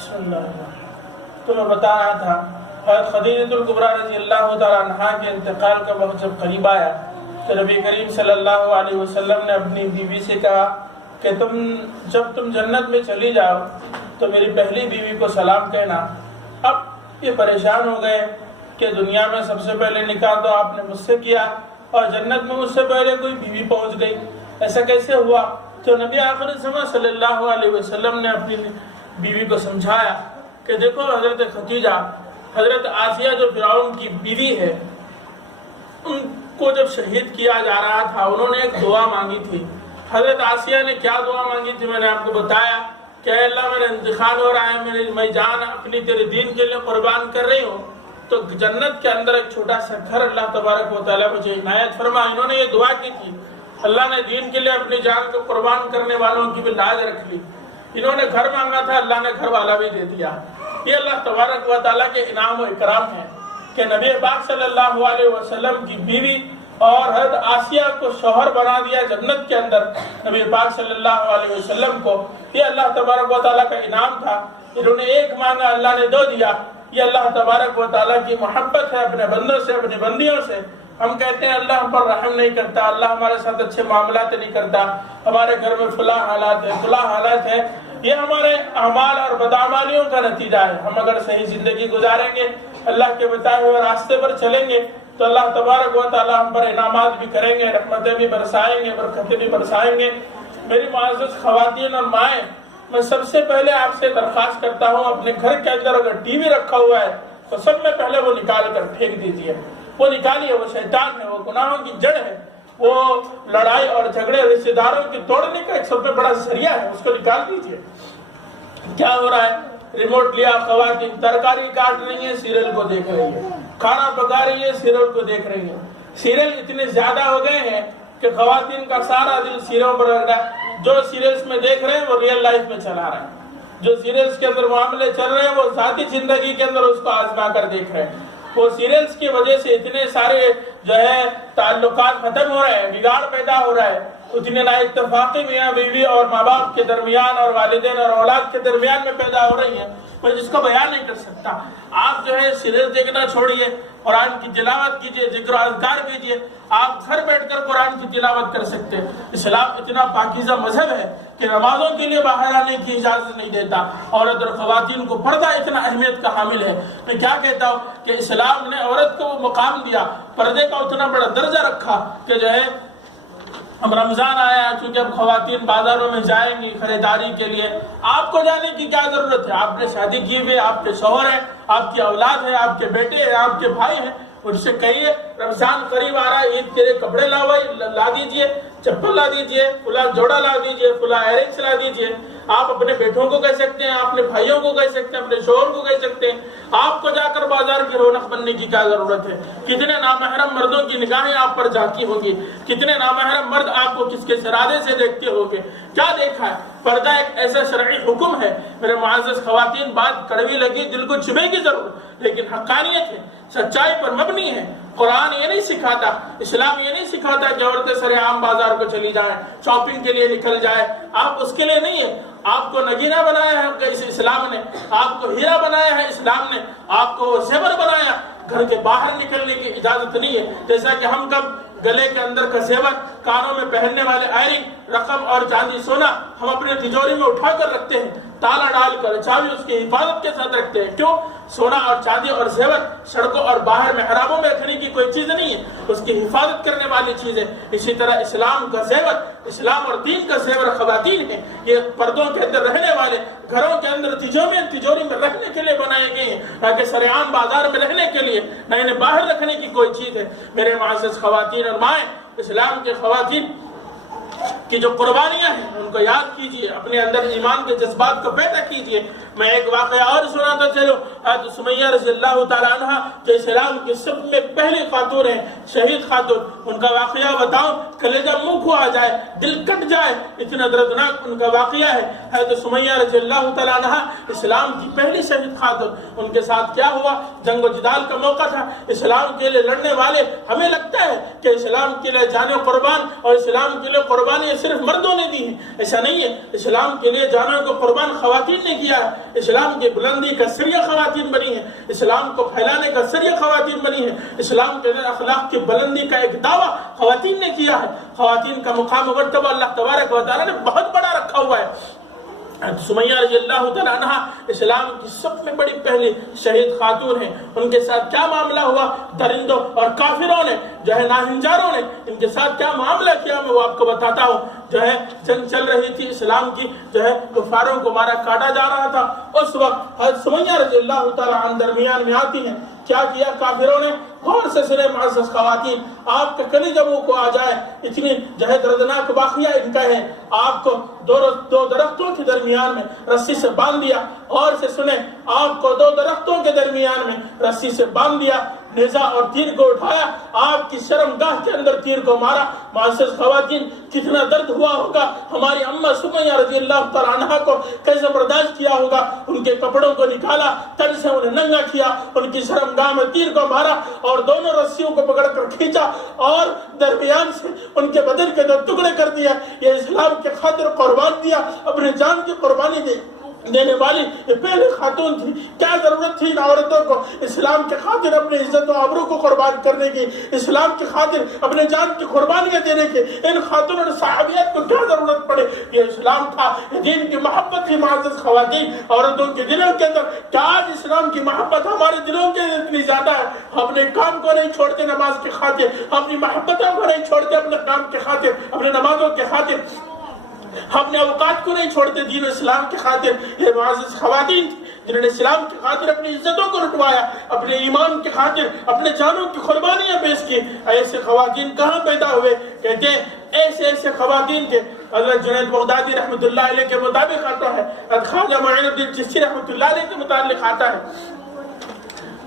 بسم اللہ۔ تو میں بتا رہا تھا حضرت خدیجہ الکبریٰ رضی اللہ تعالیٰ عنہا کے انتقال کا وقت جب قریب آیا تو نبی کریم صلی اللہ علیہ وسلم نے اپنی بیوی سے کہا کہ جب تم جنت میں چلی جاؤ تو میری پہلی بیوی کو سلام کہنا۔ اب یہ پریشان ہو گئے کہ دنیا میں سب سے پہلے نکاح تو آپ نے مجھ سے کیا اور جنت میں مجھ سے پہلے کوئی بیوی پہنچ گئی، ایسا کیسے ہوا؟ تو نبی آخر زمان صلی اللہ علیہ وسلم نے اپنی بیوی کو سمجھایا کہ دیکھو حضرت خدیجہ، حضرت آسیہ جو فرعون کی بیوی ہے، ان کو جب شہید کیا جا رہا تھا انہوں نے ایک دعا مانگی تھی۔ حضرت آسیہ نے کیا دعا مانگی تھی میں نے آپ کو بتایا کہ اے اللہ میرا انتقال ہو رہا ہے، میں جان اپنی تیرے دین کے لیے قربان کر رہی ہوں، تو جنت کے اندر ایک چھوٹا سا گھر اللہ تبارک و تعالیٰ مجھے عنایت فرما۔ انہوں نے یہ دعا کی تھی، اللہ نے دین کے لیے اپنی جان کو قربان کرنے والوں کی بھی لاج رکھ لی۔ انہوں نے گھر مانگا تھا، اللہ نے گھر والا بھی دے دیا۔ یہ اللہ تبارک و تعالیٰ کے انعام و اکرام ہے کہ نبی پاک صلی اللہ علیہ وسلم کی بیوی اور حضرت آسیہ کو شوہر بنا دیا جنت کے اندر نبی پاک صلی اللہ علیہ وسلم کو۔ یہ اللہ تبارک و تعالیٰ کا انعام تھا۔ انہوں نے ایک مانگا، اللہ نے دو دیا۔ یہ اللہ تبارک و تعالیٰ کی محبت ہے اپنے بندوں سے، اپنی بندیوں سے۔ ہم کہتے ہیں اللہ ہم پر رحم نہیں کرتا، اللہ ہمارے ساتھ اچھے معاملات نہیں کرتا، ہمارے گھر میں فلاں حالات ہے، فلاں حالات ہے۔ یہ ہمارے اعمال اور بدعمالیوں کا نتیجہ ہے۔ ہم اگر صحیح زندگی گزاریں گے، اللہ کے بتائے ہوئے راستے پر چلیں گے تو اللہ تبارک و تعالیٰ ہم پر انعامات بھی کریں گے، رحمتیں بھی برسائیں گے، برکتیں بھی برسائیں گے۔ میری معزز خواتین اور مائیں، میں سب سے پہلے آپ سے درخواست کرتا ہوں اپنے گھر کے اندر اگر ٹی وی رکھا ہوا ہے تو سب میں پہلے وہ نکال کر پھینک دیجیے۔ وہ نکالیے، وہ شیطان ہے، وہ گناہوں کی جڑ ہے، وہ لڑائی اور جھگڑے رشتہ داروں کی توڑنے کا ایک سب سے بڑا ذریعہ ہے، اس کو نکال دیجیے۔ کیا ہو رہا ہے؟ ریموٹ لیا، خواتین ترکاری کاٹ رہی ہیں، سیریل کو دیکھ رہی ہیں، کھانا پکا رہی ہیں، سیریل کو دیکھ رہی ہیں۔ سیریل اتنے زیادہ ہو گئے ہیں کہ خواتین کا سارا دل سیریلوں پر لگ رہا ہے۔ جو سیریلز میں دیکھ رہے ہیں وہ ریئل لائف میں چلا رہے ہیں، جو سیریلز کے اندر معاملے چل رہے ہیں وہ ذاتی زندگی کے اندر اس کو آزما کر دیکھ رہے ہیں۔ وہ سیریلز کی وجہ سے اتنے سارے جو ہے تعلقات ختم ہو رہے ہیں، بگاڑ پیدا ہو رہا ہے، اتنے نا اتفاقی میاں بیوی اور ماں باپ کے درمیان اور والدین اور اولاد کے درمیان میں پیدا ہو رہی ہیں، میں جس کو بیان نہیں کر سکتا۔ آپ جو ہے سیریل دیکھنا چھوڑیے، قرآن کی تلاوت کیجیے، ذکر و اذکار کیجیے۔ آپ گھر بیٹھ کر قرآن کی تلاوت کر سکتے ہیں۔ اسلام اتنا پاکیزہ مذہب ہے کہ نمازوں کے لیے باہر آنے کی اجازت نہیں دیتا۔ عورت اور خواتین کو پردہ اتنا اہمیت کا حامل ہے۔ میں کیا کہتا ہوں کہ اسلام نے عورت کو وہ مقام دیا، پردے کا اتنا بڑا درجہ رکھا کہ جو ہے اب رمضان آیا، چونکہ اب خواتین بازاروں میں جائیں گی خریداری کے لیے، آپ کو جانے کی کیا ضرورت ہے؟ آپ نے شادی کی ہوئی، آپ کے شوہر ہیں، آپ کی اولاد ہے، آپ کے بیٹے ہیں، آپ کے بھائی ہیں، ان سے کہیے رمضان قریب آ رہا ہے، عید کے لیے کپڑے لا دیجئے، چپل لا دیجئے، فلاں جوڑا لا دیجئے، فلاں ایئرنگس لا دیجئے۔ آپ اپنے بیٹوں کو کہہ سکتے ہیں، اپنے بھائیوں کو کہہ سکتے ہیں، اپنے شوہر کو کہہ سکتے ہیں۔ آپ کو جا کر بازار کی رونق بننے کی کیا ضرورت ہے؟ کتنے نامحرم مردوں کی نگاہیں آپ پر جھانکی ہوگی، کتنے نامحرم مرد آپ کو کس کے ارادے سے دیکھتے ہوگے؟ کیا دیکھا ہے؟ پردہ ایک ایسا شرعی حکم ہے۔ میرے معزز خواتین، بات کڑوی لگی، دل کو چبھے گی ضرور، لیکن حقانیت ہے، سچائی پر مبنی ہے۔ قرآن یہ نہیں سکھاتا، اسلام یہ نہیں سکھاتا کہ عورتیں سر عام بازار کو چلی جائیں، شاپنگ کے لیے نکل جائیں۔ آپ اس کے لیے نہیں ہے۔ آپ کو نگینہ بنایا ہے اس اسلام نے، آپ کو ہیرا بنایا ہے اسلام نے، آپ کو زیور بنایا۔ گھر کے باہر نکلنے کی اجازت نہیں ہے۔ جیسا کہ ہم کب گلے کے اندر کا زیور، کانوں میں پہننے والے ایئرنگ، رقم اور چاندی سونا ہم اپنے تجوری میں اٹھا کر رکھتے ہیں، تالا ڈال کر، چابی اس کی حفاظت کے ساتھ رکھتے ہیں۔ کیوں؟ سونا اور چاندی اور زیور سڑکوں اور باہر محرابوں میں رکھنے کی کوئی چیز نہیں ہے، اس کی حفاظت کرنے والی چیز ہے۔ اسی طرح اسلام کا زیور، اسلام اور دین کا زیور خواتین ہے۔ یہ پردوں کے اندر رہنے والے، گھروں کے اندر تجوری میں رکھنے کے لیے بنائے گئے ہیں، تاکہ سرعام بازار میں رہنے کے لیے، نہ انہیں باہر رکھنے کی کوئی چیز ہے۔ میرے معزز خواتین اور مائیں، اسلام کے خواتین کی جو قربانیاں ہیں ان کو یاد کیجئے، اپنے اندر ایمان کے جذبات کو پیدا کیجئے۔ میں ایک واقعہ اور سناتا چلو۔ حضرت سمیہ رضی اللہ تعالیٰ عنہ جو اسلام کی سب میں پہلی خاتون ہیں، شہید خاتون، ان کا واقعہ بتاؤں کلیجہ منہ کو آ جائے، دل کٹ جائے، اتنا دردناک ان کا واقعہ ہے۔ حضرت سمیہ رضی اللہ تعالیٰ عنہ اسلام کی پہلی شہید خاتون، ان کے ساتھ کیا ہوا؟ جنگ و جدال کا موقع تھا، اسلام کے لیے لڑنے والے، ہمیں لگتا ہے کہ اسلام کے لیے جانے قربان اور اسلام کے لیے قربانی صرف مردوں نے دی ہیں، ایسا نہیں ہے۔ اسلام کے لیے جانوں کو قربان خواتین نے کیا ہے، اسلام کی بلندی کا ذریعہ خواتین بنی ہیں، اسلام کو پھیلانے کا ذریعہ خواتین بنی ہیں، اسلام کے اندر اخلاق کی بلندی کا ایک دعویٰ خواتین نے کیا ہے۔ خواتین کا مقام و مرتبہ اللہ تبارک و تعالیٰ نے بہت بڑا رکھا ہوا ہے۔ سمیہ رضی اللہ تعالیٰ عنہ اسلام کی سب میں بڑی پہلی شہید خاتون ہیں۔ ان کے ساتھ کیا معاملہ ہوا؟ درندوں اور کافروں نے جو ہے ناہنجاروں نے ان کے ساتھ کیا معاملہ کیا میں وہ آپ کو بتاتا ہوں۔ جو ہے جنگ چل رہی تھی اسلام کی، جو ہے کفاروں کو مارا کاٹا جا رہا تھا، اس وقت حضرت سمیہ رضی اللہ تعالیٰ عنہ درمیان میں آتی ہیں۔ کیا کیا کافروں نے؟ غور سے سنیں معزز خواتین، آپ کے کلیجہ منہ کو آ جائے، اتنی جو ہے دردناک واقعہ ان کا ہے۔ آپ کو دو درختوں کے درمیان میں رسی سے باندھ دیا، اور سے سنیں، آپ کو دو درختوں کے درمیان میں رسی سے باندھ دیا، نیزہ اور تیر کو اٹھایا، آپ کی شرمگاہ کے اندر تیر کو مارا۔ معزز خواتین، کتنا درد ہوا ہوگا، ہماری اماں سمیہ رضی اللہ تعالیٰ عنہ کو کیسے برداشت کیا ہوگا۔ ان کے کپڑوں کو نکالا، تن سے انہیں ننگا کیا، ان کی شرمگاہ میں تیر کو مارا اور دونوں رسیوں کو پکڑ کر کھینچا اور درمیان سے ان کے بدن کے دو ٹکڑے کر دیا۔ یہ اسلام کے خاطر قربان دیا، اپنے جان کی قربانی دینے والی یہ پہلی خاتون تھی۔ کیا ضرورت تھی ان عورتوں کو اسلام کے خاطر اپنے عزت و آبرو کو قربان کرنے کی، اسلام کے خاطر اپنے جان کی قربانیاں دینے کی؟ ان خاتون اور صحابیات کو کیا ضرورت پڑے؟ یہ اسلام تھا، یہ دین کی محبت تھی۔ معزز خواتین، عورتوں کے دلوں کے اندر کیا آج اسلام کی محبت ہمارے دلوں کے اندر اتنی زیادہ ہے؟ ہم اپنے کام کو نہیں چھوڑتے نماز کی خاطر، اپنی محبتوں کو نہیں چھوڑتے اپنے کام کے خاطر، اپنے نمازوں کے خاطر، ہم اپنے اوقات کو نہیں چھوڑتے دین و اسلام کی خاطر۔ یہ معزز خواتین جنہوں نے اسلام کی خاطر اپنی عزتوں کو لٹوایا، اپنے ایمان کی خاطر اپنے جانوں کی قربانیاں پیش کی۔ ایسے خواتین کہاں پیدا ہوئے؟ کہتے ہیں ایسے خواتین کے حضرت جنید بغدادی رحمۃ اللہ علیہ کے مطابق آتا ہے، خواجہ معین الدین چشتی رحمۃ اللہ علیہ کے متعلق آتا ہے،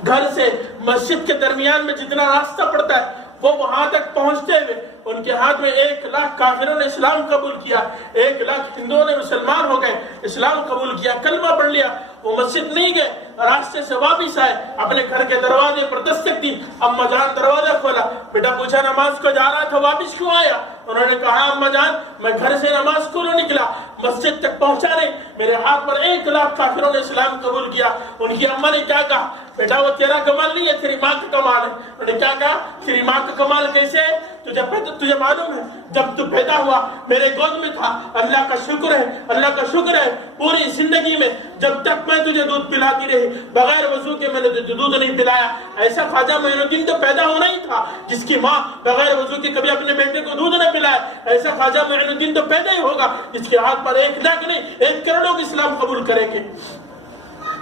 گھر سے مسجد کے درمیان میں جتنا راستہ پڑتا ہے وہ وہاں تک پہنچتے ہوئے ان کے ہاتھ میں 1,00,000 کافروں نے اسلام قبول کیا، 1,00,000 ہندوؤں نے مسلمان ہو گئے، اسلام قبول کیا، کلمہ پڑھ لیا۔ وہ مسجد نہیں گئے، راستے سے واپس آئے، اپنے گھر کے دروازے پر دستک دی، اماں جان دروازہ کھولا، بیٹا پوچھا نماز کو جا رہا تھا واپس کیوں آیا؟ انہوں نے کہا اماں جان میں گھر سے نماز کو نکلا، مسجد تک پہنچا نہیں، میرے ہاتھ پر 1,00,000 کافروں نے اسلام قبول کیا۔ ان کی اماں نے کیا کہا؟ بیٹا وہ تیرا کمال نہیں ہے، تیری ماں کا کمال ہے۔ انہوں نے کیا کہا؟ تیری ماں کا کمال کیسے ہے؟ تجھے معلوم ہے جب تو پیدا ہوا میرے گود میں تھا، اللہ کا شکر ہے، اللہ کا شکر ہے، پوری زندگی میں جب تک میں تجھے دودھ پلاتی رہی بغیر وضو کے میں نے تجھے دودھ نہیں پلایا۔ ایسا خواجہ معین الدین تو پیدا ہونا ہی تھا جس کی ماں بغیر وضو کے کبھی اپنے بیٹے کو دودھ نہ پلائے۔ ایسا خواجہ معین الدین تو پیدا ہی ہوگا جس کے ہاتھ پر 1,00,000 نہیں 1 کروڑ اسلام قبول کریں گے۔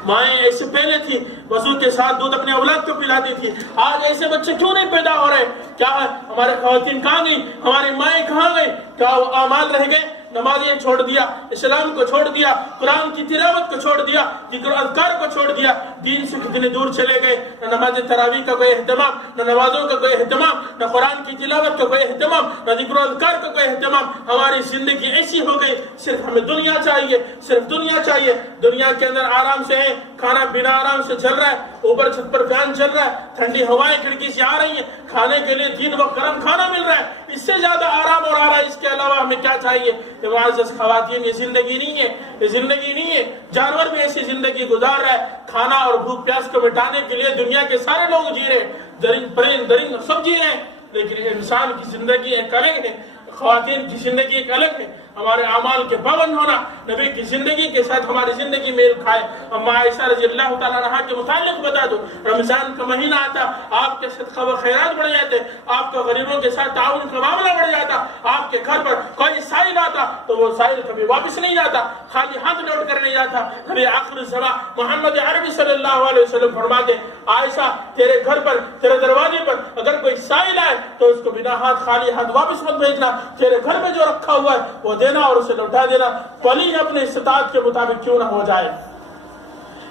مائیں ایسے پہلے تھی وضو کے ساتھ دودھ اپنے اولاد کو پلاتی تھی، آج ایسے بچے کیوں نہیں پیدا ہو رہے؟ کیا ہے ہمارے خواتین کہاں گئی؟ ہماری مائیں کہاں گئی؟ کیا وہ اعمال رہ گئے؟ نمازیں چھوڑ دیا، اسلام کو چھوڑ دیا، قرآن کی تلاوت کو چھوڑ دیا، ذکر اذکار کو چھوڑ دیا، دین سے کتنے دور چلے گئے۔ نہ نماز تراویح کا کوئی اہتمام، نہ نمازوں کا کوئی اہتمام، نہ قرآن کی تلاوت کا کوئی اہتمام، نہ ذکر اذکار کا کوئی اہتمام۔ ہماری زندگی ایسی ہو گئی صرف ہمیں دنیا چاہیے، صرف دنیا چاہیے۔ دنیا کے اندر آرام سے ہے، کھانا پینا آرام سے چل رہا ہے، اوپر چھت پر فین چل رہا ہے، ٹھنڈی ہوائیں کھڑکی سے آ رہی ہیں، کھانے کے لیے 3 وقت گرم کھانا مل رہا ہے، اس سے زیادہ آرام اور آرام اس کے علاوہ ہمیں کیا چاہیے؟ معزز خواتین یہ زندگی نہیں ہے، یہ زندگی نہیں ہے۔ جانور بھی ایسی زندگی گزار رہا ہے، کھانا اور بھوک پیاس کو مٹانے کے لیے دنیا کے سارے لوگ جی رہے ہیں، درند درند سب جی رہے ہیں، لیکن انسان کی زندگی ایک الگ ہے، خواتین کی زندگی ایک الگ ہے۔ ہمارے اعمال کے پابند ہونا نبی کی زندگی کے ساتھ ہماری زندگی میل کھائے۔ اما عائشہ رضی اللہ تعالیٰ عنہا کے متعلق بتا دو، رمضان کا مہینہ آتا، آپ کے صدقہ و خیرات بڑھ جاتے، آپ کا غریبوں کے ساتھ تعاون کا معاملہ بڑھ جاتا، آپ کے گھر پر کوئی سائل آتا تو وہ سائل کبھی واپس نہیں جاتا، خالی ہاتھ لوٹ کر نہیں جاتا۔ نبی آخر الزمان محمد عربی صلی اللہ علیہ وسلم فرماتے عائشہ تیرے گھر پر تیرے دروازے پر اگر کوئی سائل آئے تو اس کو بنا ہاتھ خالی ہاتھ واپس مت بھیجنا، تیرے گھر میں جو رکھا ہوا ہے وہ دینا اور اسے لوٹا دینا، ولی اپنے استطاعت کے مطابق کیوں نہ ہو جائے۔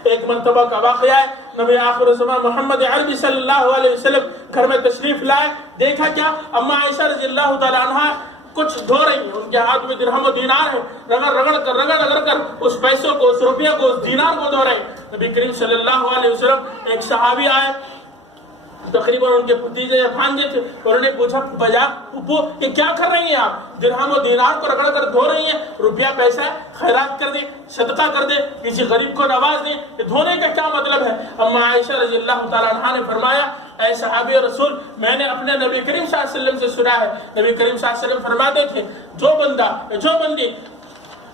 ایک مرتبہ کا واقعہ ہے، نبی آخر زمان محمد عربی صلی اللہ علیہ وسلم گھر میں تشریف لائے، دیکھا کیا اما عائشہ رضی اللہ تعالیٰ عنہ کچھ دھو رہی ہیں، ان کے ہاتھ میں درہم و دینار ہے، رگڑ کر اس پیسوں کو، اس روپیہ کو، اس دینار کو دھو رہے ہیں۔ نبی کریم صلی اللہ علیہ وسلم ایک صحابی آئے، تقریباً ان کے بھتیجے یا بھانجے تھے، انہوں نے پوچھا بجا پھپھو کہ کیا کر رہی ہیں آپ؟ درہم و دینار کو رگڑ کر دھو رہی ہیں، روپیہ پیسہ ہے، خیرات کر دیں، صدقہ کر دیں، کسی غریب کو نواز دیں، یہ دھونے کا کیا مطلب ہے؟ اما عائشہ رضی اللہ تعالیٰ عنہ نے فرمایا اے صحابی رسول، میں نے اپنے نبی کریم صلی اللہ علیہ وسلم سے سنا ہے، نبی کریم صلی اللہ علیہ وسلم فرماتے تھے جو بندی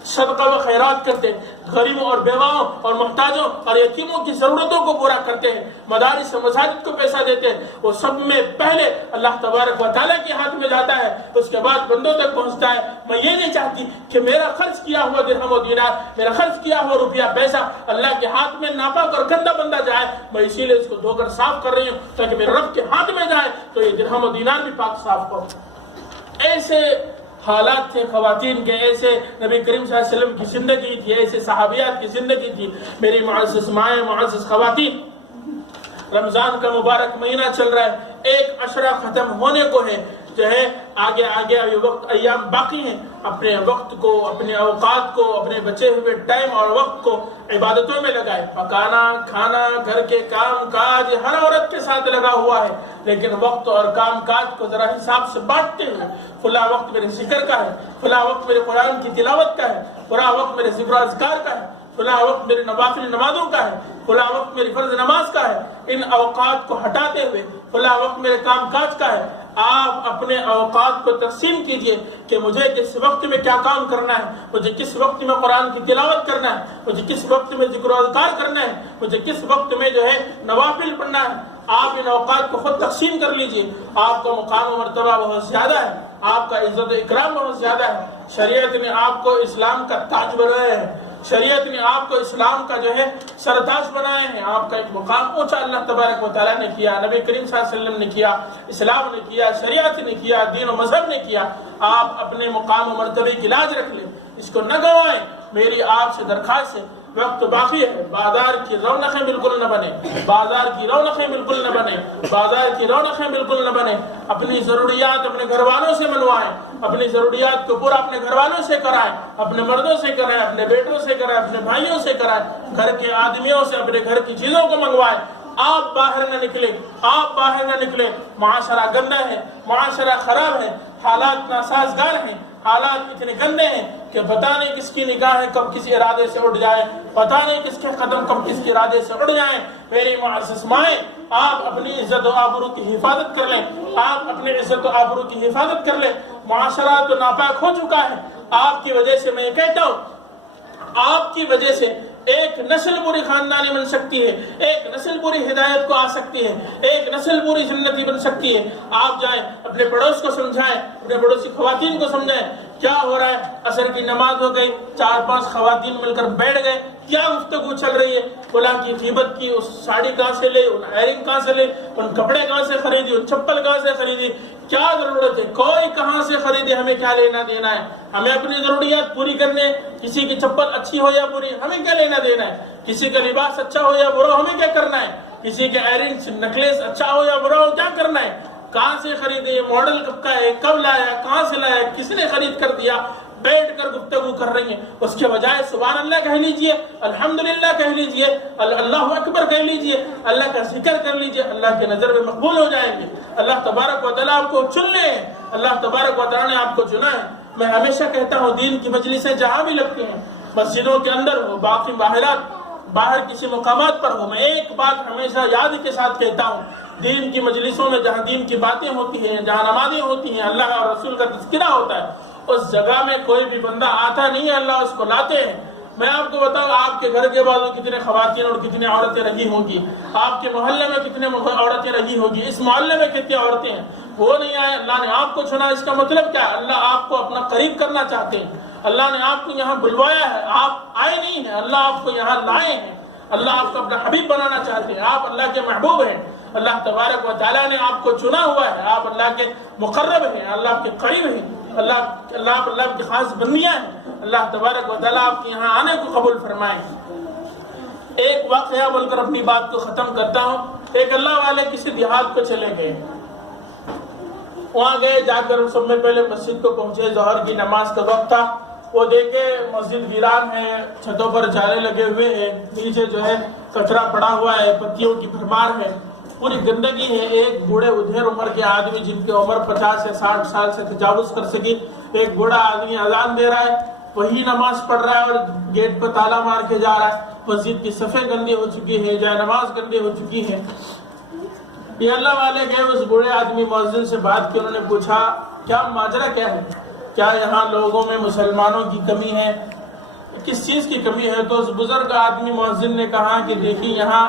صدقہ و خیرات کرتے ہیں، غریبوں اور بیواؤں اور محتاجوں اور یتیموں کی ضرورتوں کو پورا کرتے ہیں، مدارس و مساجد کو پیسہ دیتے ہیں، وہ سب میں پہلے اللہ تبارک و تعالیٰ کے ہاتھ میں جاتا ہے، اس کے بعد بندوں تک پہنچتا ہے۔ میں یہ نہیں چاہتی کہ میرا خرچ کیا ہوا درہم و دینار، میرا خرچ کیا ہوا روپیہ پیسہ اللہ کے ہاتھ میں ناپاک اور گندا بندہ جائے، میں اسی لیے اس کو دھو کر صاف کر رہی ہوں تاکہ میرے رب کے ہاتھ میں جائے تو یہ درہم و دینار بھی پاک صاف ہو۔ ایسے حالات تھے خواتین کے، ایسے نبی کریم صلی اللہ علیہ وسلم کی زندگی تھی، ایسے صحابیات کی زندگی تھی۔ میری معزز مائیں، معزز خواتین، رمضان کا مبارک مہینہ چل رہا ہے، ایک عشرہ ختم ہونے کو ہے، جو ہے آگے ابھی وقت ایام باقی ہیں، اپنے وقت کو، اپنے اوقات کو، اپنے بچے ہوئے ٹائم اور وقت کو عبادتوں میں لگائے۔ پکانا، کھانا، گھر کے کام کاج ہر عورت کے ساتھ لگا ہوا ہے، لیکن وقت اور کام کاج کو ذرا حساب سے بانٹتے ہوئے، فلاں وقت میرے ذکر کا ہے، فلاں وقت میرے قرآن کی تلاوت کا ہے، فلاں وقت میرے ذکر و اذکار کا ہے، فلاں وقت میرے نوافل نمازوں کا ہے، فلاں وقت میری فرض نماز کا ہے، ان اوقات کو ہٹاتے ہوئے فلاں وقت میرے کام کاج کا ہے۔ آپ اپنے اوقات کو تقسیم کیجئے کہ مجھے کس وقت میں کیا کام کرنا ہے، مجھے کس وقت میں قرآن کی تلاوت کرنا ہے، مجھے کس وقت میں ذکر و اذکار کرنا ہے، مجھے کس وقت میں جو ہے نوافل پڑھنا ہے۔ آپ ان اوقات کو خود تقسیم کر لیجئے، آپ کا مقام و مرتبہ بہت زیادہ ہے، آپ کا عزت و اکرام بہت زیادہ ہے۔ شریعت نے آپ کو اسلام کا تاج بنایا ہے، شریعت نے آپ کو اسلام کا جو ہے سرتاج بنائے ہیں، آپ کا ایک مقام اونچا اللہ تبارک و تعالیٰ نے کیا، نبی کریم صلی اللہ علیہ وسلم نے کیا، اسلام نے کیا، شریعت نے کیا، دین و مذہب نے کیا۔ آپ اپنے مقام و مرتبے کی لاج رکھ لیں، اس کو نہ گوائیں۔ میری آپ سے درخواست ہے، وقت باقی ہے، بازار کی رونقیں بالکل نہ بنے، بازار کی رونقیں بالکل نہ بنے، بازار کی رونقیں بالکل نہ بنے۔ اپنی ضروریات اپنے گھر والوں سے منوائیں، اپنی ضروریات کو پورا اپنے گھر والوں سے کرائیں، اپنے مردوں سے کرائیں، اپنے بیٹوں سے کرائیں، اپنے بھائیوں سے کرائیں، گھر کے آدمیوں سے اپنے گھر کی چیزوں کو منگوائیں۔ آپ باہر نہ نکلیں، آپ باہر نہ نکلیں، معاشرہ گندا ہے، معاشرہ خراب ہے، حالات ناسازگار ہیں، حالات اتنے گندے ہیں کہ پتہ نہیں کس کی نگاہیں کب کس ارادے سے اٹھ جائیں، پتہ نہیں کس کے قدم کب کس کے ارادے سے اٹھ جائیں۔ میری معزز مائیں، آپ اپنی عزت و آبرو کی حفاظت کر لیں، آپ اپنی عزت و آبرو کی حفاظت کر لیں۔ معاشرہ تو ناپاک ہو چکا ہے، آپ کی وجہ سے میں یہ کہتا ہوں، آپ کی وجہ سے ایک نسل پوری خاندانی بن سکتی ہے، ایک نسل پوری ہدایت کو آ سکتی ہے، ایک نسل پوری جنتی بن سکتی ہے۔ آپ جائیں اپنے پڑوس کو سمجھائیں، اپنے پڑوسی خواتین کو سمجھائیں کیا ہو رہا ہے۔ عصر کی نماز ہو گئی، 4-5 خواتین مل کر بیٹھ گئے، کیا گفتگو چل رہی ہے؟ فلاں کی غیبت کی، اس ساڑی کہاں سے لے، ان ایئرنگ کہاں سے لے، ان کپڑے کہاں سے خریدی، ان چپل کہاں سے خریدی، کیا ضرورت ہے؟ کوئی کہاں سے خریدے، ہمیں کیا لینا دینا ہے؟ ہمیں اپنی ضروریات پوری کرنے، کسی کی چپل اچھی ہو یا بری ہمیں کیا لینا دینا ہے؟ کسی کا لباس اچھا ہو یا برا ہمیں کیا کرنا ہے؟ کسی کے ایئرنگس نکلیس اچھا ہو یا برا ہو کیا کرنا ہے؟ کہاں سے خریدے، ماڈل کب کا ہے، کب لایا، کہاں سے لایا، کس نے خرید کر دیا؟ بیٹھ کر گفتگو کر رہی ہیں، اس کے بجائے سبحان اللہ کہہ لیجئے، الحمدللہ کہہ لیجئے، اللہ اکبر کہہ لیجئے، اللہ کا ذکر کر لیجئے، اللہ کے نظر میں مقبول ہو جائیں گے۔ اللہ تبارک و تعالیٰ آپ کو چن لے، اللہ تبارک و تعالیٰ نے آپ کو چنا ہے۔ میں ہمیشہ کہتا ہوں، دین کی مجلسیں جہاں بھی لگتی ہیں، مسجدوں کے اندر ہو، باقی باہر کسی مقامات پر ہو، میں ایک بات ہمیشہ یاد کے ساتھ کہتا ہوں، دین کی مجلسوں میں جہاں دین کی باتیں ہوتی ہیں، جہاں نمازیں ہوتی ہیں، اللہ اور رسول کا تذکرہ ہوتا ہے، اس جگہ میں کوئی بھی بندہ آتا نہیں ہے، اللہ اس کو لاتے ہیں۔ میں آپ کو بتاؤں، آپ کے گھر کے بازو کتنے خواتین اور کتنی عورتیں رہی ہوں گی، آپ کے محلے میں کتنے عورتیں رہی ہوگی، اس محلے میں کتنی عورتیں ہیں، وہ نہیں آئے، اللہ نے آپ کو چنا۔ اس کا مطلب کیا ہے؟ اللہ آپ کو اپنا قریب کرنا چاہتے ہیں، اللہ نے آپ کو یہاں بلوایا ہے، آپ آئے نہیں ہیں، اللہ آپ کو یہاں لائے ہیں، اللہ آپ کو اپنا حبیب بنانا چاہتے ہیں، آپ اللہ کے محبوب ہیں، اللہ تبارک و تعالیٰ نے آپ کو چنا ہوا ہے، آپ اللہ کے مقرب ہیں، اللہ آپ کے قریب ہیں، اللہ کی خاص بندیاں ہیں۔ اللہ تبارک و تعالیٰ آپ کے یہاں آنے کو قبول فرمائیں۔ ایک واقعہ بول کر اپنی بات کو ختم کرتا ہوں. ایک اللہ والے کسی دیہات کو چلے گئے. وہاں گئے, جا کر سب میں پہلے مسجد کو پہنچے. ظہر کی نماز کا وقت تھا. وہ دیکھے مسجد ویران ہے, چھتوں پر جالے لگے ہوئے ہیں, نیچے جو ہے کچرا پڑا ہوا ہے, پتیوں کی بھرمار ہے, پوری گندگی ہے. ایک بوڑھے ادھیر عمر کے آدمی جن کی عمر 50 یا 60 سال سے تجاوز کر سکی, ایک بوڑھا آدمی اذان دے رہا ہے, وہی نماز پڑھ رہا ہے اور گیٹ پر تالا مار کے جا رہا ہے. مسجد کی صفیں گندی ہو چکی ہے, جائے نماز گندی ہو چکی ہے. یہ اللہ والے گئے, اس بوڑھے آدمی مؤذن سے بات کی. انہوں نے پوچھا کیا ماجرا کیا ہے, کیا یہاں لوگوں میں مسلمانوں کی کمی ہے, کس چیز کی کمی ہے؟ تو اس بزرگ آدمی مؤذن نے کہا کہ دیکھیے یہاں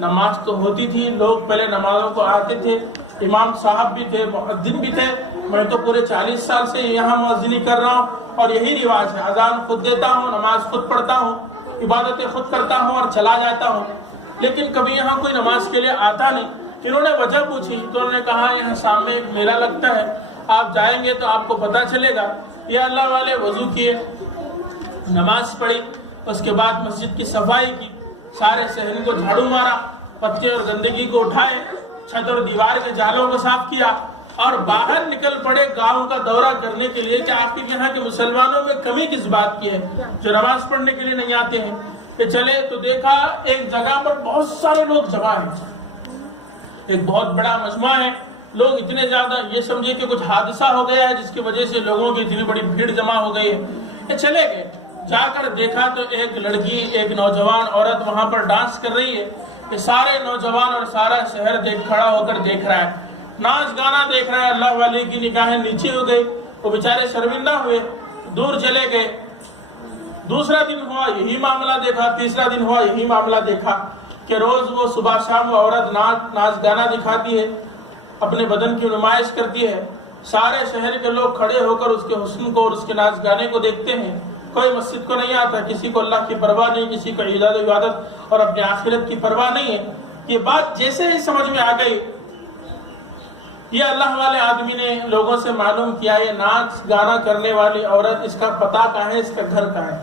نماز تو ہوتی تھی, لوگ پہلے نمازوں کو آتے تھے, امام صاحب بھی تھے, مؤذن بھی تھے. میں تو پورے 40 سال سے یہاں مؤذنی کر رہا ہوں اور یہی رواج ہے. اذان خود دیتا ہوں, نماز خود پڑھتا ہوں, عبادتیں خود کرتا ہوں اور چلا جاتا ہوں, لیکن کبھی یہاں کوئی نماز کے لیے آتا نہیں. انہوں نے وجہ پوچھی تو انہوں نے کہا یہاں سامنے ایک میلہ لگتا ہے, آپ جائیں گے تو آپ کو پتہ چلے گا. یہ اللہ والے وضو کیے, نماز پڑھی, اس کے بعد مسجد کی صفائی کی, سارے صحن کو جھاڑو مارا, پتے اور گندگی کو اٹھائے, چھت اور دیوار کے جالوں کو صاف کیا اور باہر نکل پڑے گاؤں کا دورہ کرنے کے لیے کہ آپ کے یہاں کے مسلمانوں میں کمی کس بات کی ہے جو نماز پڑھنے کے لیے نہیں آتے ہیں. کہ چلے تو دیکھا ایک جگہ پر بہت سارے لوگ جمع ہیں, ایک بہت بڑا مجمع ہے, لوگ اتنے زیادہ, یہ سمجھے کہ کچھ حادثہ ہو گیا ہے جس کی وجہ سے لوگوں کی اتنی بڑی بھیڑ جمع ہو گئی ہے. یہ چلے گئے, جا کر دیکھا تو ایک لڑکی, ایک نوجوان عورت وہاں پر ڈانس کر رہی ہے. یہ سارے نوجوان اور سارا شہر کھڑا ہو کر دیکھ رہا ہے, ناچ گانا دیکھ رہا ہے. اللہ والے کی نگاہیں نیچے ہو گئی, وہ بیچارے شرمندہ ہوئے, دور چلے گئے. دوسرا دن ہوا یہی معاملہ دیکھا, تیسرا دن ہوا یہی معاملہ دیکھا کہ روز وہ صبح شام وہ عورت ناچ گانا دکھاتی ہے, اپنے بدن کی نمائش کرتی ہے. سارے شہر کے لوگ کھڑے ہو کر اس کے حسن کو اور اس کے ناچ گانے کو دیکھتے ہیں. کوئی مسجد کو نہیں آتا, کسی کو اللہ کی پرواہ نہیں, کسی کو عبادت اور اپنے آخرت کی پرواہ نہیں ہے. یہ بات جیسے ہی سمجھ میں آ گئی, یہ اللہ والے آدمی نے لوگوں سے معلوم کیا یہ ناچ گانا کرنے والی عورت, اس کا پتہ کہاں ہے, اس کا گھر کہاں ہے.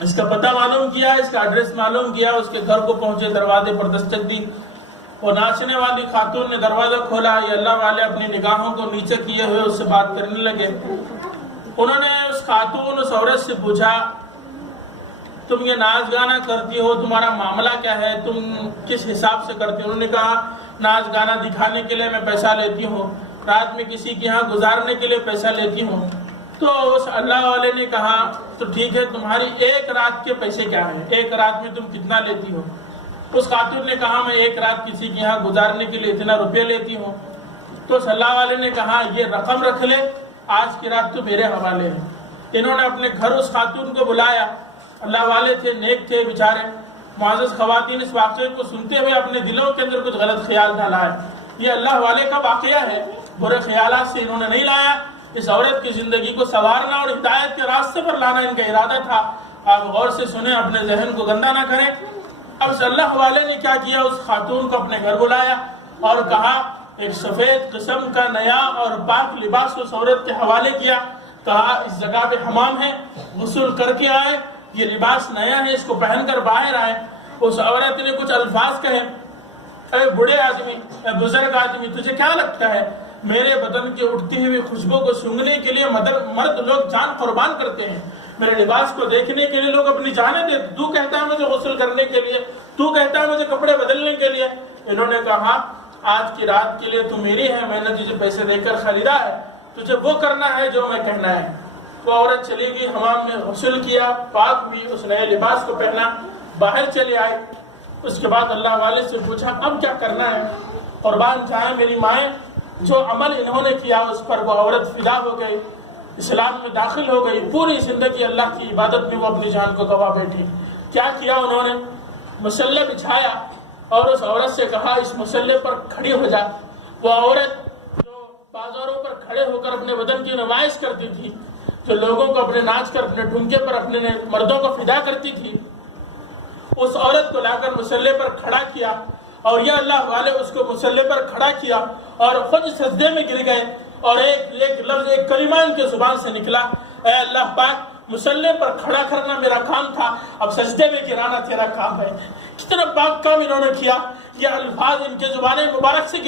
اس کا پتہ معلوم کیا, اس کا ایڈریس معلوم کیا, اس کے گھر کو پہنچے, دروازے پر دستک دی. وہ ناچنے والی خاتون نے دروازہ کھولا. یہ اللہ والے اپنی نگاہوں کو نیچے کیے ہوئے اس سے بات کرنے لگے. انہوں نے اس خاتون, اس عورت سے پوچھا تم یہ ناچ گانا کرتی ہو, تمہارا معاملہ کیا ہے, تم کس حساب سے کرتی ہو؟ انہوں نے کہا ناچ گانا دکھانے کے لیے میں پیسہ لیتی ہوں, رات میں کسی کے ہاں گزارنے کے لیے پیسہ لیتی ہوں. تو اس اللہ والے نے کہا تو ٹھیک ہے, تمہاری ایک رات کے پیسے کیا ہیں, ایک رات میں تم کتنا لیتی ہو؟ اس خاتون نے کہا میں ایک رات کسی کے یہاں گزارنے کے لیے اتنا روپے لیتی ہوں. تو اس اللہ والے نے کہا یہ رقم رکھ لے, آج کی رات تو میرے حوالے ہے. انہوں نے اپنے گھر اس خاتون کو بلایا. اللہ والے تھے, نیک تھے بیچارے. معزز خواتین اس واقعے کو سنتے ہوئے اپنے دلوں کے اندر کچھ غلط خیال نہ لائے. یہ اللہ والے کا واقعہ ہے, برے خیالات سے انہوں نے نہیں لایا. اس عورت کی زندگی کو سنوارنا اور ہدایت کے راستے پر لانا ان کا ارادہ تھا. آپ غور سے سنیں, اپنے ذہن کو گندا نہ کریں. اب اس اللہ والے نے کیا کیا, اس خاتون کو اپنے گھر بلایا اور کہا ایک سفید قسم کا نیا اور پاک لباس اس عورت کے حوالے کیا. کہا اس جگہ پہ حمام ہے, غسل کر کے آئے, یہ لباس نیا ہے, اس کو پہن کر باہر آئے. اس عورت نے کچھ الفاظ کہے, اے بڑے آدمی, اے بزرگ آدمی, تجھے کیا لگتا ہے میرے بدن کے اٹھتی ہوئی خوشبو کو سونگھنے کے لیے مرد لوگ جان قربان کرتے ہیں, میرے لباس کو دیکھنے کے لیے لوگ اپنی جانیں دیتے, تو کہتا ہے مجھے غسل کرنے کے لیے, تو کہتا ہے مجھے کپڑے بدلنے کے لیے. انہوں نے کہا آج کی رات کے لیے تو میری ہے, میں نے تجھے پیسے دے کر خریدا ہے, تجھے وہ کرنا ہے جو میں کہنا ہے. وہ عورت چلی گئی, حمام میں غسل کیا, پاک ہوئی, اس نئے لباس کو پہنا, باہر چلے آئے. اس کے بعد اللہ والے سے پوچھا اب کیا کرنا ہے؟ قربان جائیں میری مائیں, جو عمل انہوں نے کیا اس پر وہ عورت فدا ہو گئی, اسلام میں داخل ہو گئی. پوری زندگی اللہ کی عبادت میں وہ اپنی جان کو گوا بیٹھی. کیا کیا انہوں نے؟ مصلی بچھایا اور اس عورت سے کہا اس مصلی پر کھڑی ہو جا. وہ عورت جو بازاروں پر کھڑے ہو کر اپنے بدن کی نمائش کرتی تھی, جو لوگوں کو اپنے ناچ کر اپنے ڈھونکے پر اپنے مردوں کو فدا کرتی تھی, اس عورت کو لا کر مصلی پر کھڑا کیا اور یہ اللہ والے اس کو مصلی پر کھڑا کیا اور خود سجدے میں گر گئے. اور ایک لفظ, ایک کلمہ ان کے زبان سے نکلا, اے اللہ پاک مسلح پر کھڑا کرنا میرا کام تھا، اب سجدے میں گرانا تیرا کام ہے۔ کتنا پاک کام انہوں نے کیا، یہ الفاظ ان کے زبان مبارک سے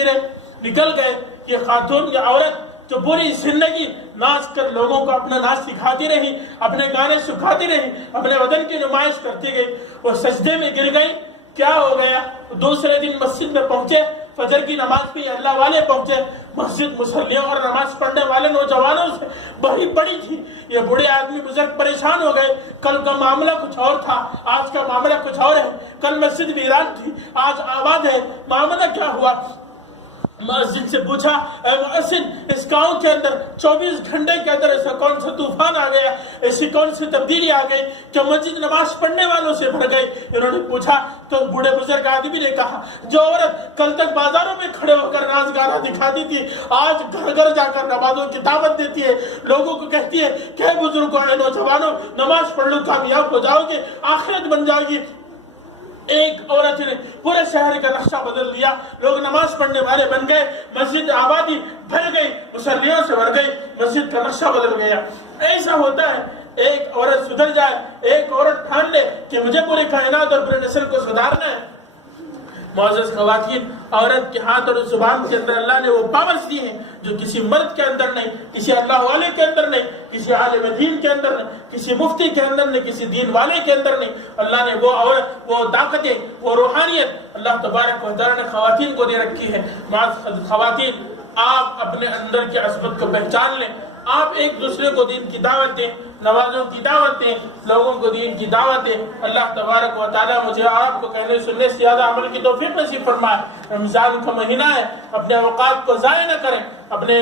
نکل گئے۔ یہ خاتون، یہ عورت جو پوری زندگی ناچ کر لوگوں کو اپنا ناچ سکھاتی رہی، اپنے گانے سکھاتی رہی، اپنے وطن کی نمائش کرتی گئی، وہ سجدے میں گر گئی۔ کیا ہو گیا؟ دوسرے دن مسجد میں پہنچے، فجر کی نماز پہ اللہ والے پہنچے، مسجد مصلیوں اور نماز پڑھنے والے نوجوانوں سے بڑی بڑی تھی۔ یہ بوڑھے آدمی بزرگ پریشان ہو گئے، کل کا معاملہ کچھ اور تھا، آج کا معاملہ کچھ اور ہے۔ کل مسجد ویران تھی، آج آباد ہے، معاملہ کیا ہوا؟ مسجد سے پوچھا، اے مؤذن، اس گاؤں کے اندر 24 گھنٹے کے اندر ایسا کون سا طوفان آ گیا، ایسی کون سی تبدیلی آ گئی کہ مسجد نماز پڑھنے والوں سے بھر گئی؟ انہوں نے پوچھا تو بوڑھے بزرگ آدمی نے کہا، جو عورت کل تک بازاروں میں کھڑے ہو کر ناچ گانا دکھاتی تھی، آج گھر گھر جا کر نمازوں کی دعوت دیتی ہے، لوگوں کو کہتی ہے کہ بزرگوں، اے نوجوانوں، نماز پڑھ لو، کامیاب ہو جاؤ گے، آخرت بن جائے گی۔ ایک عورت نے پورے شہر کا نقشہ بدل دیا، لوگ نماز پڑھنے والے بن گئے، مسجد آبادی بھر گئی، مصلیوں سے بھر گئی، مسجد کا نقشہ بدل گیا۔ ایسا ہوتا ہے، ایک عورت سدھر جائے، ایک عورت ٹھان لے کہ مجھے پورے کائنات اور پورے نسل کو سدھارنا ہے۔ معزز خواتین، عورت کے ہاتھ اور زبان کے اندر اللہ نے وہ پاورز دی ہیں جو کسی مرد کے اندر نہیں، کسی اللہ والے کے اندر نہیں، کسی عالم دین کے اندر نہیں، کسی مفتی کے اندر نہیں، کسی دین والے کے اندر نہیں۔ اللہ نے وہ عورت، وہ طاقتیں، وہ روحانیت اللہ تبارک و تعالیٰ نے خواتین کو دے رکھی ہے۔ معزز خواتین، آپ اپنے اندر کی عظمت کو پہچان لیں، آپ ایک دوسرے کو دین کی دعوت دیں، نمازوں کی دعوت دیں، لوگوں کو دین کی دعوت دیں۔ اللہ تبارک و تعالیٰ مجھے آپ کو کہنے سننے سے زیادہ عمل کی توفیق نصیب فرمائے۔ رمضان کا مہینہ ہے، اپنے اوقات کو ضائع نہ کریں، اپنے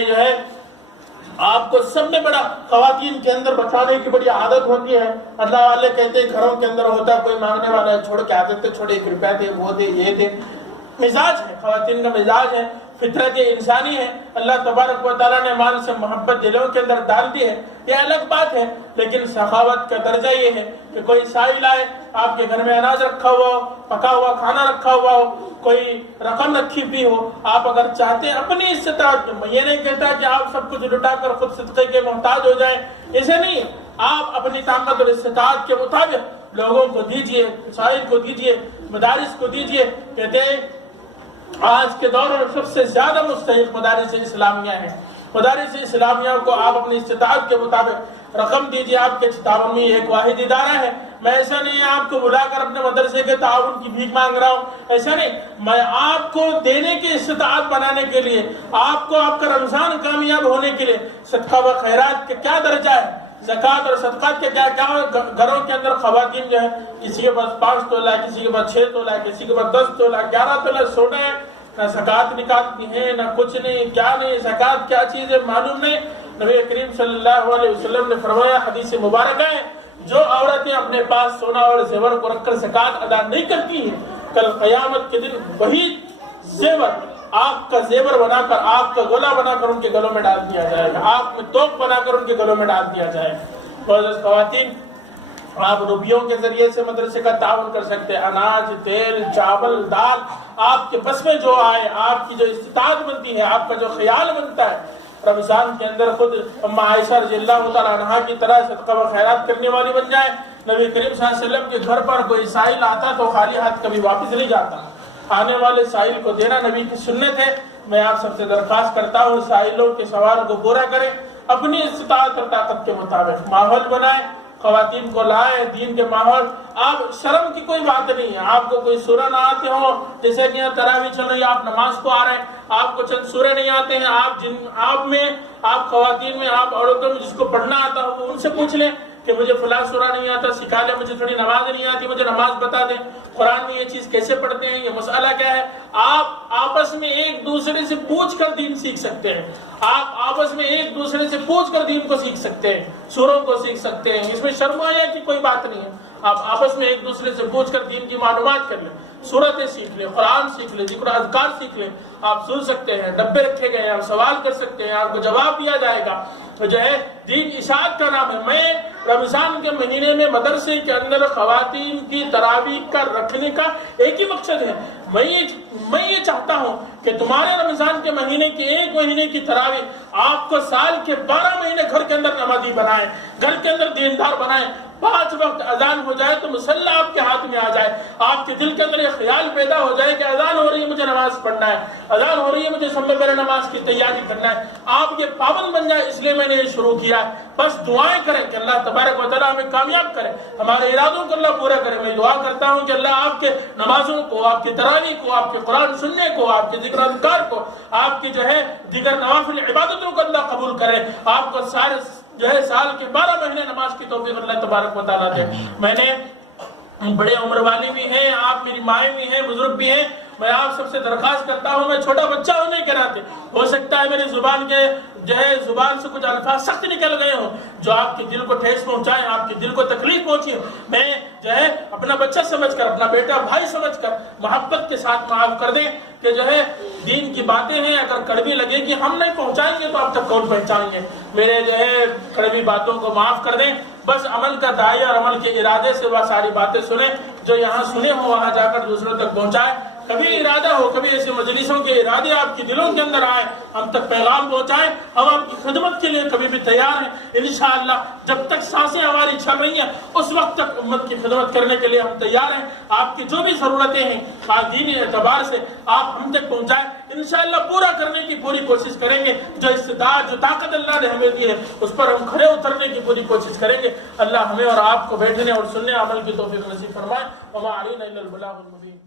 آپ کو سب میں بڑا خواتین کے اندر بچانے کی بڑی عادت ہوتی ہے۔ اللہ والے کہتے ہیں گھروں کے اندر ہوتا کوئی مانگنے والا ہے، چھوڑ کے عادت چھوڑے، 1 روپیہ دے، وہ دے، یہ دے۔ مزاج ہے، خواتین کا مزاج ہے، فطرت انسانی ہے۔ اللہ تبارک و تعالیٰ نے مال سے محبت دلوں کے اندر ڈال دی ہے، یہ الگ بات ہے، لیکن سخاوت کا درجہ یہ ہے کہ کوئی سائل آئے، آپ کے گھر میں اناج رکھا ہوا ہو، پکا ہوا کھانا رکھا ہوا ہو، کوئی رقم رکھی بھی ہو، آپ اگر چاہتے ہیں اپنی استطاعت، یہ نہیں کہتا کہ آپ سب کچھ لٹا کر خود صدقے کے محتاج ہو جائیں، ایسے نہیں، آپ اپنی طاقت اور استطاعت کے مطابق لوگوں کو دیجئے، سائل کو دیجئے، مدارس کو دیجئے۔ کہتے ہیں آج کے دور میں سب سے زیادہ مستحق مدارس اسلامیہ ہیں۔ مدارس اسلامیہ کو آپ اپنی استطاعت کے مطابق رقم دیجئے۔ آپ کے تعاون میں ایک واحد ادارہ ہے، میں ایسا نہیں آپ کو بلا کر اپنے مدرسے کے تعاون کی بھیک مانگ رہا ہوں، ایسا نہیں، میں آپ کو دینے کی استطاعت بنانے کے لیے، آپ کو آپ کا رمضان کامیاب ہونے کے لیے صدقہ و خیرات کے کیا درجہ ہے، زکوٰۃ اور صدقات کے کیا گھروں کے اندر خواتین جو ہے، کسی کے پاس 5 تولہ، کسی کے پاس 6 تولہ، کسی کے پاس 10 تولہ، 11 تولہ سونا ہے، نہ زکوٰۃ نکالتی ہیں، نہ کچھ نہیں، کیا نہیں، زکوٰۃ کیا چیز ہے معلوم نہیں۔ نبی کریم صلی اللہ علیہ وسلم نے فرمایا، حدیث مبارکہ ہے، جو عورتیں اپنے پاس سونا اور زیور کو رکھ کر زکوٰۃ ادا نہیں کرتی ہیں، کل قیامت کے دن وہی زیور آگ کا زیور بنا کر، آگ کا گولا بنا کر ان کے گلوں میں ڈال دیا جائے گا، آگ میں توپ بنا کر ان کے گلوں میں ڈال دیا جائے گا۔ معزز خواتین، آپ روپیوں کے ذریعے سے مدرسے کا تعاون کر سکتے ہیں، اناج، تیل، چاول، دال، آپ کے بس میں جو آئے، آپ کی جو استطاعت بنتی ہے، آپ کا جو خیال بنتا ہے۔ رمضان کے اندر خود اما عائشہ رضی اللہ تعالیٰ عنہا کی طرح صدقہ و خیرات کرنے والی بن جائے۔ نبی کریم صلی اللہ علیہ وسلم کے گھر پر کوئی سائل آتا تو خالی ہاتھ کبھی واپس نہیں جاتا، آنے والے سائل کو دینا نبی کی سنت ہے۔ میں آپ سب سے درخواست کرتا ہوں سائلوں کے سوال کو پورا کریں، اپنی استطاعت اور طاقت کے مطابق ماحول بنائیں، خواتین کو لائیں دین کے ماحول۔ آپ شرم کی کوئی بات نہیں ہے، آپ کو کوئی سورہ نہ آتے ہوں، جیسے کہ تراویح چل رہی ہے، آپ نماز کو آ رہے ہیں، آپ کو چند سورے نہیں آتے ہیں، آپ خواتین میں، آپ عورتوں میں جس کو پڑھنا آتا ہو وہ ان سے پوچھ لیں کہ مجھے فلاں سورہ نہیں آتا، سکھا لیں، مجھے تھوڑی نماز نہیں آتی، مجھے نماز بتا دیں، قرآن میں یہ چیز کیسے پڑھتے ہیں، یہ مسئلہ کیا ہے۔ آپ آپس میں ایک دوسرے سے پوچھ کر دین سیکھ سکتے ہیں، آپ آپس میں ایک دوسرے سے پوچھ کر دین کو سیکھ سکتے ہیں، سوروں کو سیکھ سکتے ہیں، اس میں شرم آیا کی کوئی بات نہیں ہے۔ آپ آپس میں ایک دوسرے سے پوچھ کر دین کی معلومات کر لیں، سورتیں سیکھ لیں، قرآن سیکھ لیں، ذکر اذکار سیکھ لیں، آپ سن سکتے ہیں، ڈبے رکھے گئے ہیں، آپ سوال کر سکتے ہیں، آپ کو جواب دیا جائے گا۔ تو جو ہے دین اشاعت کا نام ہے۔ میں رمضان کے مہینے میں مدرسے کے اندر خواتین کی تراویح کا رکھنے کا ایک ہی مقصد ہے، میں یہ چاہتا ہوں کہ تمہارے رمضان کے مہینے کے 1 مہینے کی تراویح آپ کو سال کے 12 مہینے گھر کے اندر نمازی بنائیں، گھر کے اندر دیندار بنائیں. 5 وقت اذان ہو جائے تو مصلی آپ کے ہاتھ میں آ جائے، آپ کے دل کے اندر یہ خیال پیدا ہو جائے کہ اذان ہو رہی ہے مجھے نماز پڑھنا ہے، اذان ہو رہی ہے مجھے سب سے پہلے نماز کی تیاری کرنا ہے. آپ یہ پابند بن جائے، اس لیے میں نے یہ شروع کیا ہے. بس دعائیں کریں کہ اللہ تبارک و تعالیٰ ہمیں کامیاب کرے، ہمارے ارادوں کو اللہ پورا کرے. میں دعا کرتا ہوں کہ اللہ آپ کے نمازوں کو، آپ کی تراویح کو، آپ کے قرآن سننے کو، آپ کے ذکر اذکار کو، آپ کی دیگر نوافل عبادتوں کو اللہ قبول کرے. آپ کو سارے سال کے 12 مہینے نماز کی توفیق اللہ تبارک و تعالیٰ دے. میں نے بڑے عمر والے بھی ہیں، آپ میری مائیں بھی ہیں، بزرگ بھی ہیں. میں آپ سب سے درخواست کرتا ہوں، میں چھوٹا بچہ ہونے کے ناطے ہو سکتا ہے میری زبان سے کچھ الفاظ سخت نکل گئے ہوں جو آپ کے دل کو ٹھیس پہنچائیں، آپ کے دل کو تکلیف پہنچی. میں اپنا بچہ سمجھ کر، اپنا بیٹا بھائی سمجھ کر محبت کے ساتھ معاف کر دیں کہ دین کی باتیں ہیں، اگر کڑوی لگے گی ہم نہیں پہنچائیں گے تو آپ تک کون پہنچائیں گے. میرے کڑوی باتوں کو معاف کر دیں. بس عمل کا داعی اور عمل کے ارادے سے وہ ساری باتیں سنیں جو یہاں سنے ہوں، وہاں جا کر دوسروں تک پہنچائیں. کبھی ارادہ ہو، کبھی ایسی مجلسوں کے ارادے آپ کی دلوں کے اندر آئے، ہم تک پیغام پہنچائیں. ہم آپ کی خدمت کے لیے کبھی بھی تیار ہیں انشاءاللہ. جب تک سانسیں ہماری چل رہی ہیں اس وقت تک امت کی خدمت کرنے کے لیے ہم تیار ہیں. آپ کی جو بھی ضرورتیں ہیں دینی اعتبار سے آپ ہم تک پہنچائیں، انشاءاللہ پورا کرنے کی پوری کوشش کریں گے. جو استطاعت، جو طاقت اللہ نے ہمیں دی ہے اس پر ہم کھڑے اترنے کی پوری کوشش کریں گے. اللہ ہمیں اور آپ کو بیٹھنے اور سننے عمل کی توفیق نصیب فرمائے. وما علینا الا البلاغ المبین.